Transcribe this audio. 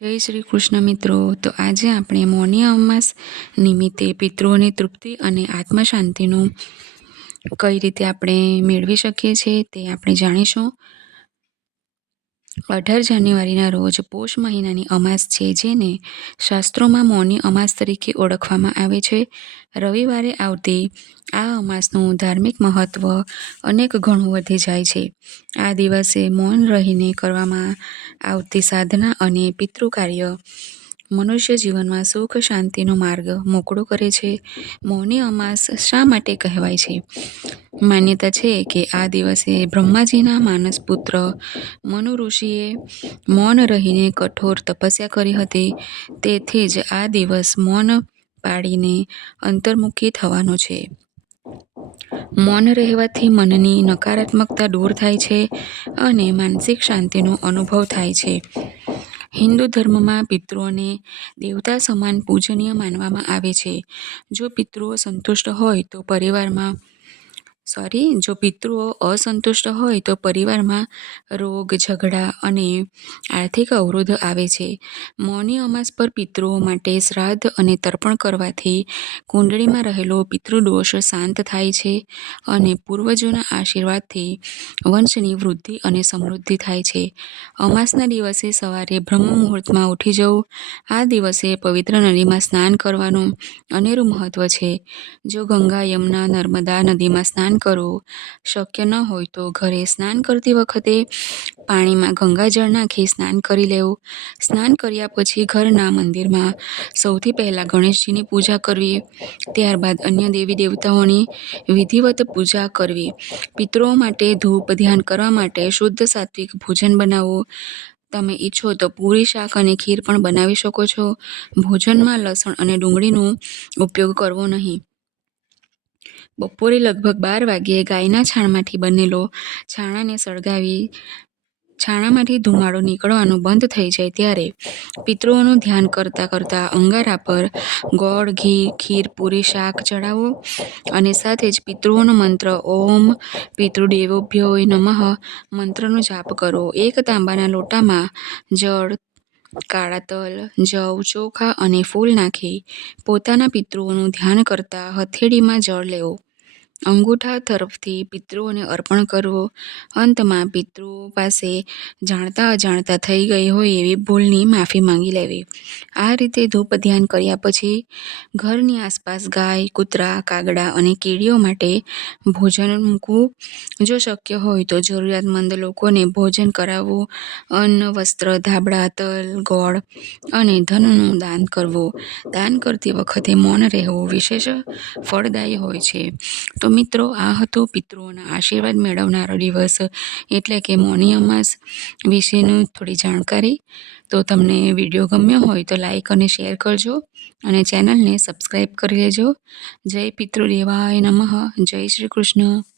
જય શ્રી કૃષ્ણ મિત્રો. તો આજે આપણે મૌની અમાસ નિમિત્તે પિતૃઓની તૃપ્તિ અને આત્મશાંતિનું કઈ રીતે આપણે મેળવી શકીએ છીએ તે આપણે જાણીશું. 18 જાન્યુઆરીના રોજ પોષ મહિનાની અમાસ છે, જેને શાસ્ત્રોમાં મૌની અમાસ તરીકે ઓળખવામાં આવે છે. રવિવારે આવતી આ અમાસનું ધાર્મિક મહત્વ અનેક ગણું વધી જાય છે. આ દિવસે મૌન રહીને કરવામાં આવતી સાધના અને પિતૃ કાર્ય મનુષ્ય જીવનમાં સુખ શાંતિનો માર્ગ મોકળો કરે છે. મૌની અમાસ શા માટે કહેવાય છે? માન્યતા છે કે આ દિવસે બ્રહ્માજીના માનસ પુત્ર મનુ ઋષિએ મૌન રહીને કઠોર તપસ્યા કરી હતી. તેથી જ આ દિવસ મૌન પાળીને અંતર્મુખી થવાનો છે. મૌન રહેવાથી મનની નકારાત્મકતા દૂર થાય છે અને માનસિક શાંતિનો અનુભવ થાય છે. હિન્દુ ધર્મમાં પિતૃઓને દેવતા સમાન પૂજનીય માનવામાં આવે છે. જો પિતૃઓ અસંતુષ્ટ હોય તો પરિવારમાં રોગ, ઝઘડા અને આર્થિક અવરોધ આવે છે. મૌની અમાસ પર પિતૃઓ માટે શ્રાદ્ધ અને તર્પણ કરવાથી કુંડળીમાં રહેલો પિતૃદોષ શાંત થાય છે અને પૂર્વજોના આશીર્વાદથી વંશની વૃદ્ધિ અને સમૃદ્ધિ થાય છે. અમાસના દિવસે સવારે બ્રહ્મ મુહૂર્તમાં ઉઠી જવું. આ દિવસે પવિત્ર નદીમાં સ્નાન કરવાનું અનેરું મહત્વ છે. જો ગંગા, યમુના, નર્મદા નદીમાં સ્નાન કરવું શક્ય ન હોય તો ઘરે સ્નાન કરતી વખતે પાણીમાં ગંગાજળ નાખી સ્નાન કરી લેવું. સ્નાન કર્યા પછી ઘરના મંદિરમાં સૌથી પહેલા ગણેશજીની પૂજા કરવી, ત્યારબાદ અન્ય દેવી દેવતાઓની વિધિવત પૂજા કરવી. પિતૃઓ માટે ધૂપ ધ્યાન કરવા માટે શુદ્ધ સાત્વિક ભોજન બનાવવું. તમે ઈચ્છો તો પૂરી, શાક અને ખીર પણ બનાવી શકો છો. ભોજનમાં લસણ અને ડુંગળીનો ઉપયોગ કરવો નહીં. બપોરે લગભગ 12 વાગ્યે ગાયના છાણમાંથી બનેલો છાણાને સળગાવી છાણામાંથી ધુમાડો નીકળવાનું બંધ થઈ જાય ત્યારે પિતૃઓનું ધ્યાન કરતા અંગારા પર ગોળ, ઘી, ખીર, પૂરી, શાક ચડાવો અને સાથે જ પિતૃઓનો મંત્ર ઓમ પિતૃદેવોભ્યો નમઃ મંત્રનો જાપ કરો. એક તાંબાના લોટામાં જળ, કાળા તલ, જવ, ચોખા અને ફૂલ નાખી પોતાના પિતૃઓનું ધ્યાન કરતા હથેળીમાં જળ લેવું. અંગૂઠા તરફથી પિતૃઓને અર્પણ કરવું. અંતમાં પિતૃઓ પાસે જાણતા અજાણતા થઈ ગઈ હોય એવી ભૂલની માફી માંગી લેવી. આ રીતે ધૂપ ધ્યાન કર્યા પછી ઘરની આસપાસ ગાય, કૂતરા, કાગડા અને કીડીઓ માટે ભોજન મૂકવું. જો શક્ય હોય તો જરૂરિયાતમંદ લોકોને ભોજન કરાવવું. અન્ન, વસ્ત્ર, ધાબળા, તલ, ગોળ અને ધનનું દાન કરવું. દાન કરતી વખતે મૌન રહેવું વિશેષ ફળદાયી હોય છે. તો મિત્રો, આ હતો પિતૃઓના આશીર્વાદ મેળવનારો દિવસ એટલે કે મૌની અમાસ વિશેની થોડી જાણકારી. તો તમને વિડીયો ગમ્યો હોય તો લાઈક અને શેર કરજો અને ચેનલને સબસ્ક્રાઈબ કરી લેજો. જય પિતૃદેવાય નમઃ. જય શ્રી કૃષ્ણ.